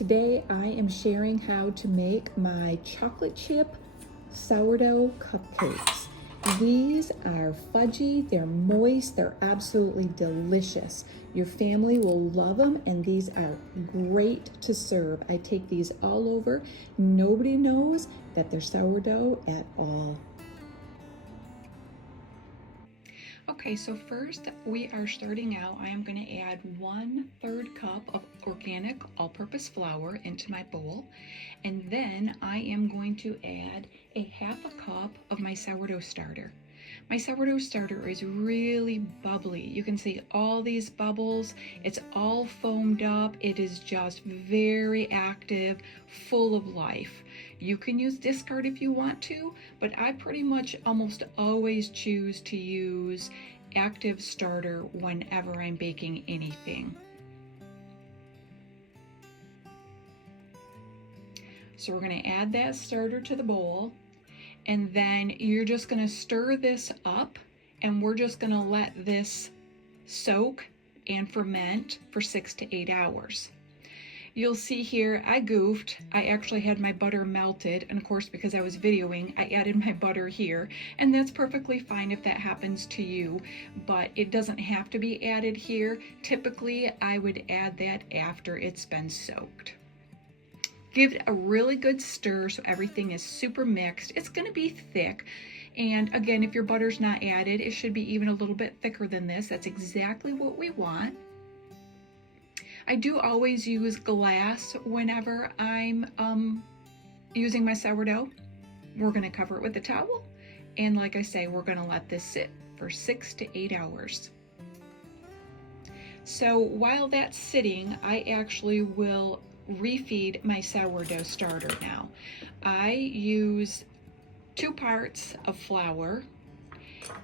Today I am sharing how to make my chocolate chip sourdough cupcakes. These are fudgy, they're moist, they're absolutely delicious. Your family will love them, and these are great to serve. I take these all over. Nobody knows that they're sourdough at all. Okay, so first we are starting out. I am going to add 1/3 cup of organic all-purpose flour into my bowl, and then I am going to add a 1/2 cup of my sourdough starter. My sourdough starter is really bubbly. You can see all these bubbles. It's all foamed up. It is just very active, full of life. You can use discard if you want to, but I pretty much almost always choose to use active starter whenever I'm baking anything. So we're going to add that starter to the bowl, and then you're just going to stir this up, and we're just going to let this soak and ferment for 6 to 8 hours. You'll see here I goofed. I actually had my butter melted, and of course because I was videoing I added my butter here, and that's perfectly fine if that happens to you, but it doesn't have to be added here. Typically I would add that after it's been soaked. Give it a really good stir so everything is super mixed. It's going to be thick, and again, if your butter's not added, it should be even a little bit thicker than this. That's exactly what we want. I do always use glass whenever I'm using my sourdough. We're going to cover it with a towel, and like I say, we're going to let this sit for 6 to 8 hours. So while that's sitting, I actually will refeed my sourdough starter now. I use 2 parts of flour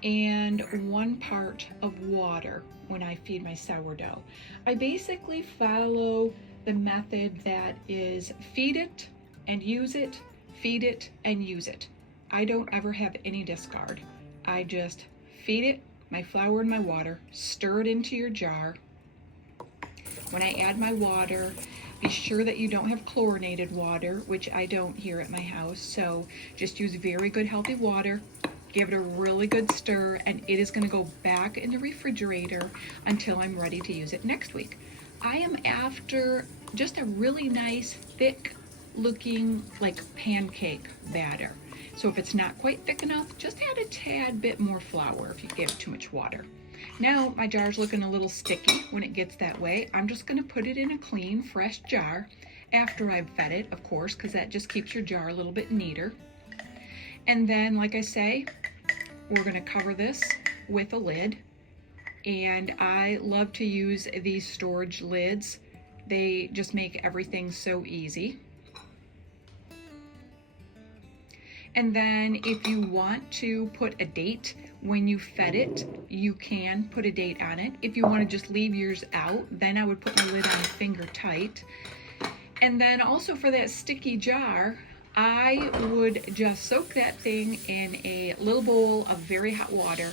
and 1 part of water when I feed my sourdough. I basically follow the method that is feed it and use it, feed it and use it. I don't ever have any discard. I just feed it, my flour and my water, stir it into your jar. When I add my water, be sure that you don't have chlorinated water, which I don't here at my house, so just use very good healthy water. Give it a really good stir, and it is going to go back in the refrigerator until I'm ready to use it next week. I am after just a really nice thick looking like pancake batter. So if it's not quite thick enough, just add a tad bit more flour if you give too much water. Now my jar's looking a little sticky. When it gets that way, I'm just going to put it in a clean, fresh jar after I've fed it, of course, because that just keeps your jar a little bit neater. And then, like I say, we're going to cover this with a lid. And I love to use these storage lids. They just make everything so easy. And then if you want to put a date when you fed it, you can put a date on it. If you want to just leave yours out, then I would put my lid on finger tight. And then also for that sticky jar, I would just soak that thing in a little bowl of very hot water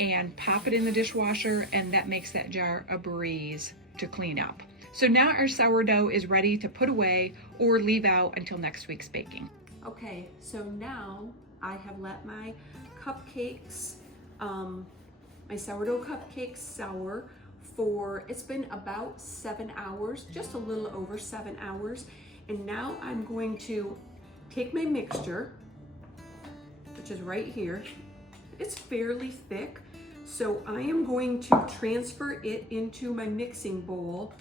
and pop it in the dishwasher, and that makes that jar a breeze to clean up. So now our sourdough is ready to put away or leave out until next week's baking. Okay, so now I have let my cupcakes, my sourdough cupcakes sour for, it's been about 7 hours, just a little over 7 hours. And now I'm going to take my mixture, which is right here. It's fairly thick, so I am going to transfer it into my mixing bowl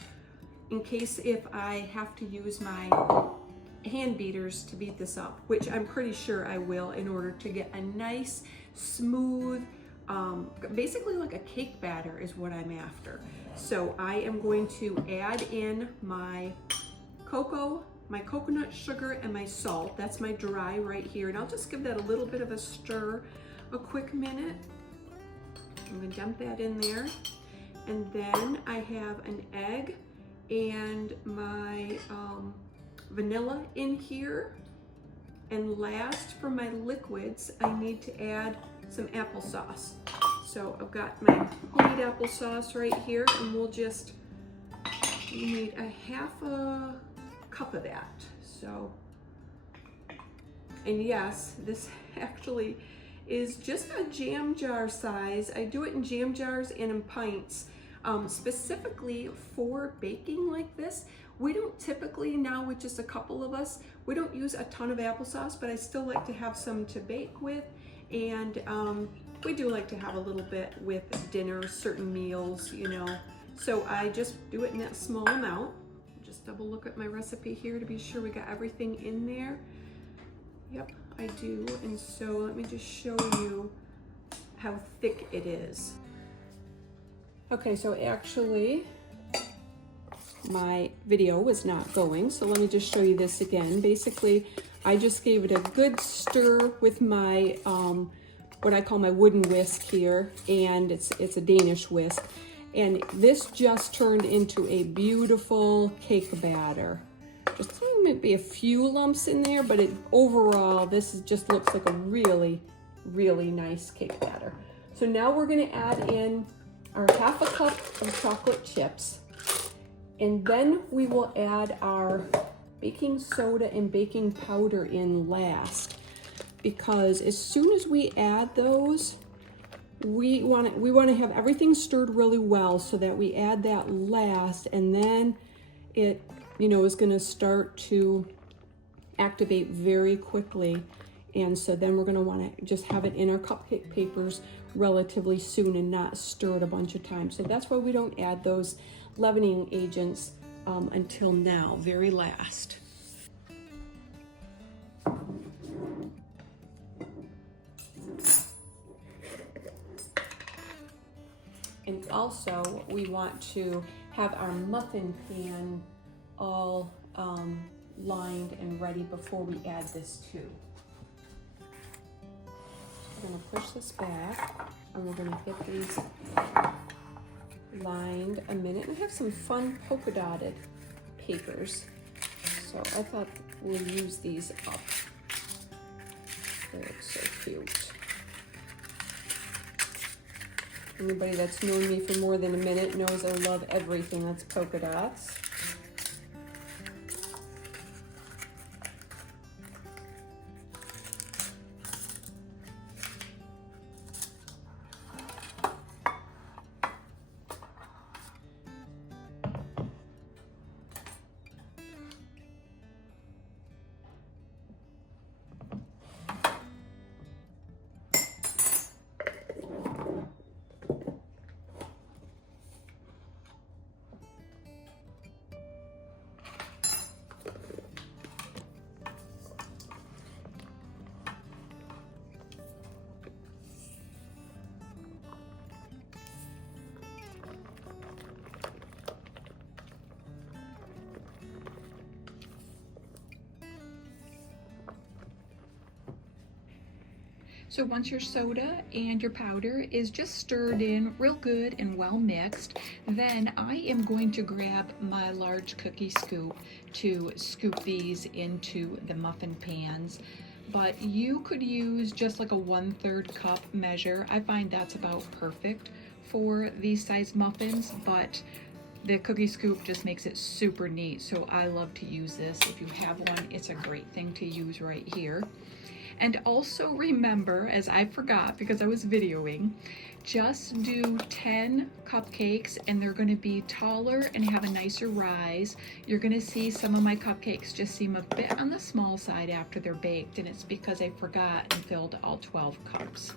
in case if I have to use my hand beaters to beat this up, which I'm pretty sure I will in order to get a nice, smooth, basically like a cake batter is what I'm after. So I am going to add in my cocoa, my coconut sugar, and my salt. That's my dry right here, and I'll just give that a little bit of a stir, a quick minute. I'm gonna dump that in there, and then I have an egg and my vanilla in here. And last, for my liquids, I need to add some applesauce. So I've got my homemade applesauce right here, and we'll just, you need a half a cup of that. So, and yes, this actually is just a jam jar size. I do it in jam jars and in pints, specifically for baking like this. We don't typically, now with just a couple of us, we don't use a ton of applesauce, but I still like to have some to bake with. And we do like to have a little bit with dinner, certain meals, you know. So I just do it in that small amount. Just double look at my recipe here to be sure we got everything in there. Yep, I do. And so let me just show you how thick it is. Okay, so actually my video was not going, so let me just show you this again. Basically, I just gave it a good stir with my what I call my wooden whisk here, and it's a Danish whisk, and this just turned into a beautiful cake batter. Just maybe a few lumps in there, but overall this just looks like a really, really nice cake batter. So now we're going to add in our ½ cup of chocolate chips, and then we will add our baking soda and baking powder in last, because as soon as we add those, we want to have everything stirred really well so that we add that last, and then it, you know, is going to start to activate very quickly. And so then we're going to want to just have it in our cupcake papers relatively soon and not stir it a bunch of times. So that's why we don't add those leavening agents until now, very last. And also we want to have our muffin pan all lined and ready before we add this too. We're going to push this back, and we're going to get these lined a minute. We have some fun polka dotted papers, so I thought we'll use these up. They look so cute. Anybody that's known me for more than a minute knows I love everything that's polka dots. So once your soda and your powder is just stirred in real good and well mixed, then I am going to grab my large cookie scoop to scoop these into the muffin pans. But you could use just like a 1/3 cup measure. I find that's about perfect for these size muffins, but the cookie scoop just makes it super neat. So I love to use this. If you have one, it's a great thing to use right here. And also remember, as I forgot because I was videoing, just do 10 cupcakes and they're going to be taller and have a nicer rise. You're going to see some of my cupcakes just seem a bit on the small side after they're baked, and it's because I forgot and filled all 12 cups.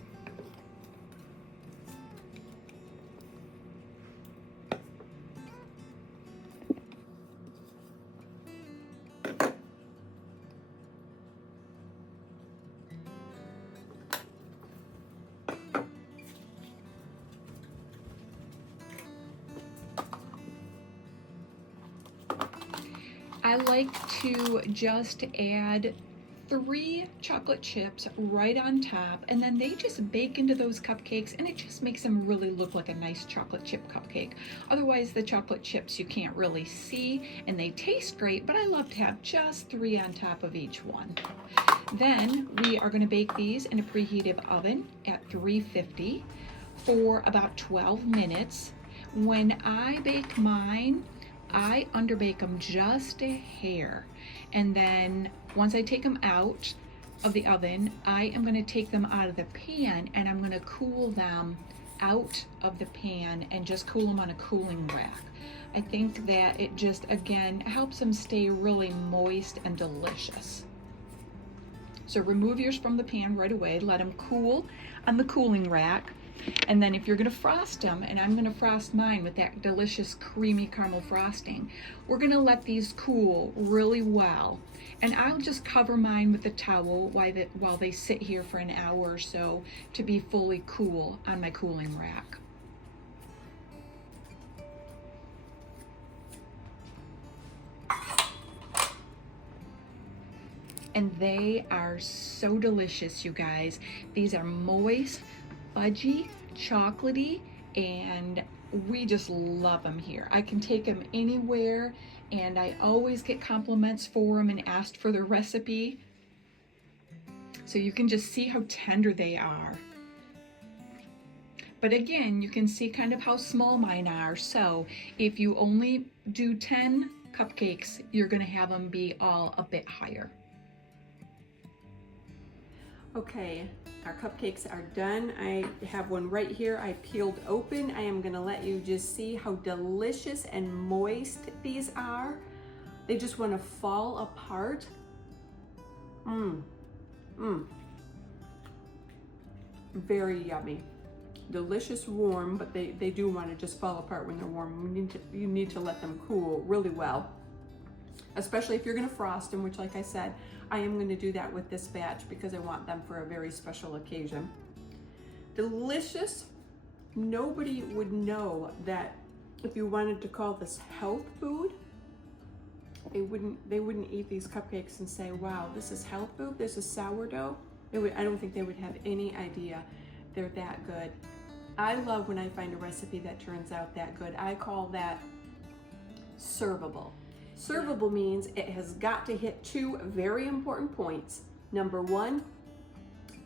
I like to just add 3 chocolate chips right on top, and then they just bake into those cupcakes, and it just makes them really look like a nice chocolate chip cupcake. Otherwise, the chocolate chips you can't really see, and they taste great, but I love to have just 3 on top of each one. Then we are going to bake these in a preheated oven at 350 for about 12 minutes. When I bake mine, I underbake them just a hair. And then once I take them out of the oven, I am going to take them out of the pan and I'm going to cool them out of the pan and just cool them on a cooling rack. I think that it just, again, helps them stay really moist and delicious. So remove yours from the pan right away, let them cool on the cooling rack. And then if you're gonna frost them, and I'm gonna frost mine with that delicious creamy caramel frosting, we're gonna let these cool really well. And I'll just cover mine with a towel while they sit here for an hour or so to be fully cool on my cooling rack. And they are so delicious, you guys. These are moist, fudgy, chocolatey, and we just love them here. I can take them anywhere, and I always get compliments for them and asked for the recipe. So you can just see how tender they are. But again, you can see kind of how small mine are. So if you only do 10 cupcakes, you're gonna have them be all a bit higher. Okay, our cupcakes are done. I have one right here I peeled open. I am gonna let you just see how delicious and moist these are. They just wanna fall apart. Very yummy. Delicious warm, but they do wanna just fall apart when they're warm. You need to let them cool really well. Especially if you're gonna frost them, which like I said, I am gonna do that with this batch because I want them for a very special occasion. Delicious. Nobody would know that if you wanted to call this health food, they wouldn't eat these cupcakes and say, wow, this is health food, this is sourdough. I don't think they would have any idea they're that good. I love when I find a recipe that turns out that good. I call that servable. Servable means it has got to hit two very important points. Number one,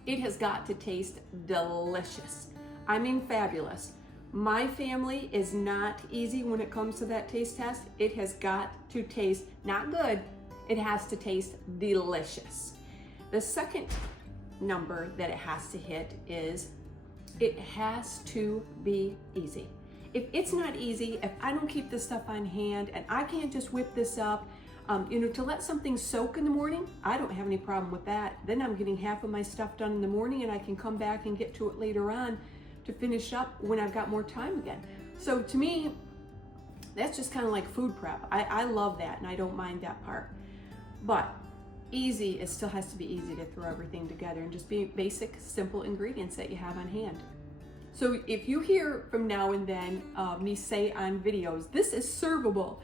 it has got to taste delicious. I mean fabulous. My family is not easy when it comes to that taste test. It has got to taste not good, it has to taste delicious. The second number that it has to hit is it has to be easy. If it's not easy, if I don't keep this stuff on hand and I can't just whip this up, to let something soak in the morning, I don't have any problem with that. Then I'm getting half of my stuff done in the morning and I can come back and get to it later on to finish up when I've got more time again. So to me, that's just kind of like food prep. I love that and I don't mind that part. But easy, it still has to be easy to throw everything together and just be basic, simple ingredients that you have on hand. So if you hear from now and then me say on videos, this is servable.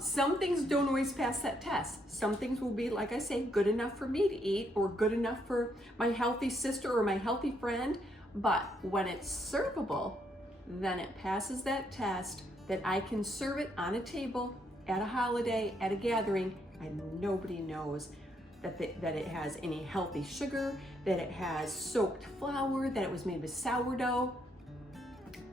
Some things don't always pass that test. Some things will be, like I say, good enough for me to eat or good enough for my healthy sister or my healthy friend. But when it's servable, then it passes that test that I can serve it on a table, at a holiday, at a gathering, and nobody knows that it has any healthy sugar, that it has soaked flour, that it was made with sourdough.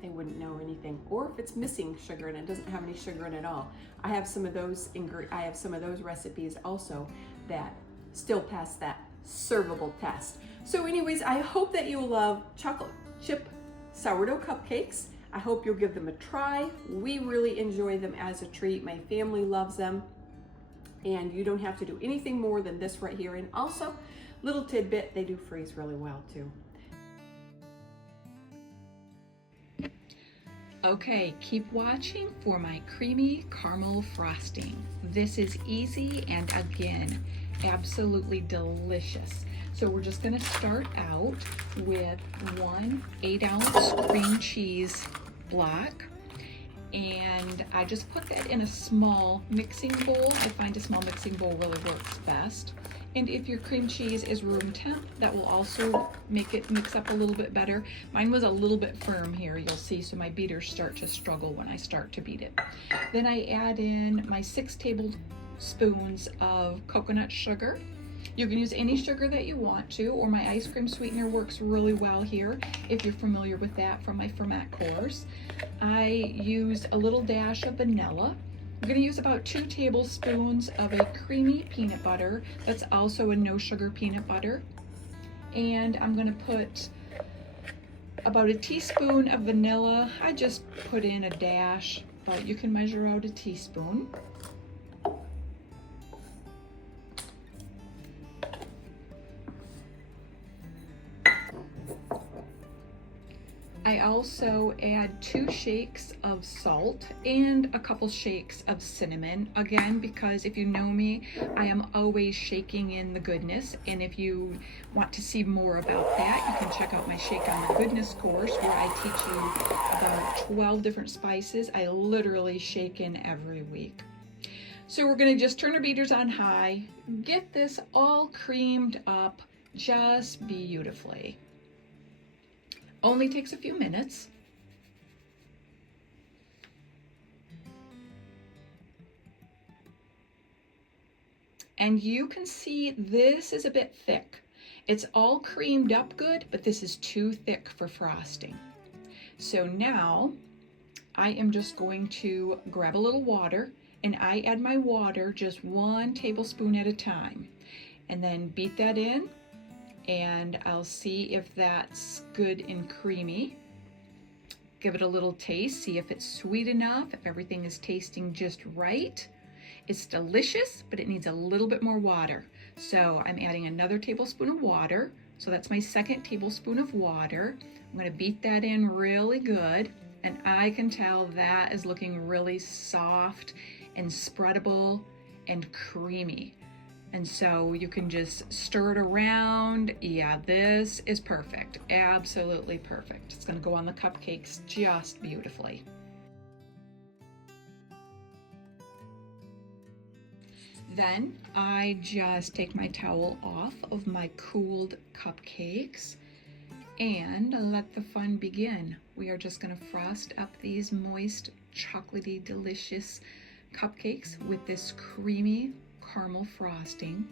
They wouldn't know anything. Or if it's missing sugar and it doesn't have any sugar in it at all. I have some of those recipes also that still pass that servable test. So anyways, I hope that you'll love chocolate chip sourdough cupcakes. I hope you'll give them a try. We really enjoy them as a treat. My family loves them. And you don't have to do anything more than this right here. And also, little tidbit, they do freeze really well too. Okay, keep watching for my creamy caramel frosting. This is easy and again, absolutely delicious. So we're just gonna start out with 1 8-ounce cream cheese block. And I just put that in a small mixing bowl. I find a small mixing bowl really works best. And if your cream cheese is room temp, that will also make it mix up a little bit better. Mine was a little bit firm here, you'll see, so my beaters start to struggle when I start to beat it. Then I add in my 6 tablespoons of coconut sugar. You can use any sugar that you want to, or my ice cream sweetener works really well here, if you're familiar with that from my ferment course. I used a little dash of vanilla, I'm going to use about 2 tablespoons of a creamy peanut butter. That's also a no sugar peanut butter. And I'm going to put about a teaspoon of vanilla. I just put in a dash, but you can measure out a teaspoon. I also add 2 shakes of salt and a couple shakes of cinnamon. Again, because if you know me, I am always shaking in the goodness. And if you want to see more about that, you can check out my Shake on the Goodness course where I teach you about 12 different spices. I literally shake in every week. So we're going to just turn our beaters on high, get this all creamed up just beautifully. Only takes a few minutes. And you can see this is a bit thick. It's all creamed up good, but this is too thick for frosting. So now I am just going to grab a little water, and I add my water just 1 tablespoon at a time, and then beat that in. And I'll see if that's good and creamy. Give it a little taste, see if it's sweet enough, if everything is tasting just right. It's delicious, but it needs a little bit more water. So I'm adding another tablespoon of water. So that's my 2nd tablespoon of water. I'm gonna beat that in really good. And I can tell that is looking really soft and spreadable and creamy. And so you can just stir it around. Yeah, this is perfect. Absolutely perfect. It's gonna go on the cupcakes just beautifully. Then I just take my towel off of my cooled cupcakes and let the fun begin. We are just gonna frost up these moist, chocolatey, delicious cupcakes with this creamy caramel frosting,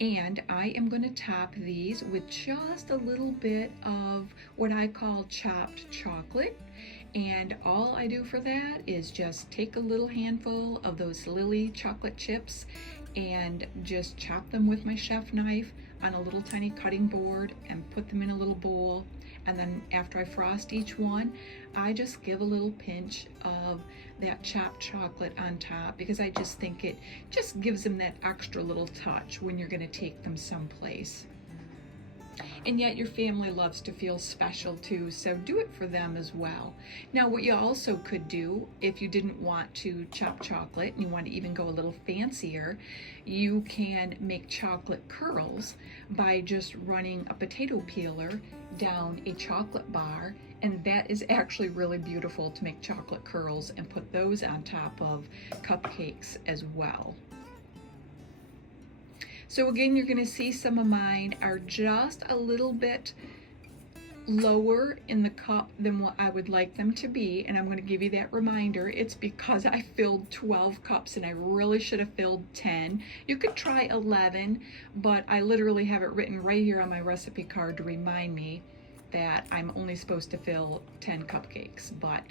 and I am going to top these with just a little bit of what I call chopped chocolate. And all I do for that is just take a little handful of those Lily chocolate chips and just chop them with my chef knife on a little tiny cutting board and put them in a little bowl. And then after I frost each one, I just give a little pinch of that chopped chocolate on top, because I just think it just gives them that extra little touch when you're going to take them someplace. And yet your family loves to feel special too, so do it for them as well. Now what you also could do, if you didn't want to chop chocolate and you want to even go a little fancier, you can make chocolate curls by just running a potato peeler down a chocolate bar, and that is actually really beautiful to make chocolate curls and put those on top of cupcakes as well. So again, you're going to see some of mine are just a little bit lower in the cup than what I would like them to be, and I'm going to give you that reminder. It's because I filled 12 cups and I really should have filled 10. You could try 11, but I literally have it written right here on my recipe card to remind me that I'm only supposed to fill 10 cupcakes. But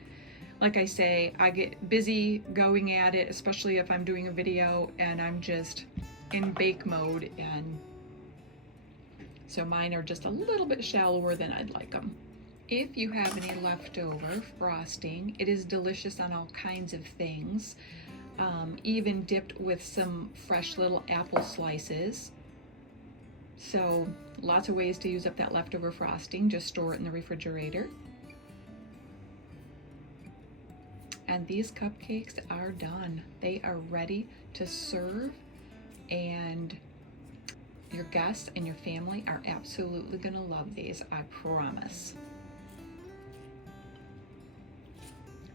like I say, I get busy going at it, especially if I'm doing a video and I'm just in bake mode, and so mine are just a little bit shallower than I'd like them. If you have any leftover frosting, it is delicious on all kinds of things, even dipped with some fresh little apple slices. So lots of ways to use up that leftover frosting. Just store it in the refrigerator. And these cupcakes are done. They are ready to serve, and your guests and your family are absolutely gonna love these, I promise.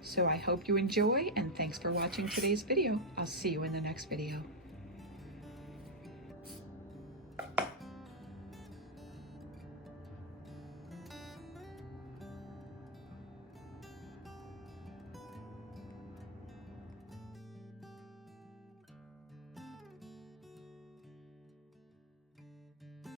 So I hope you enjoy, and thanks for watching today's video. I'll see you in the next video.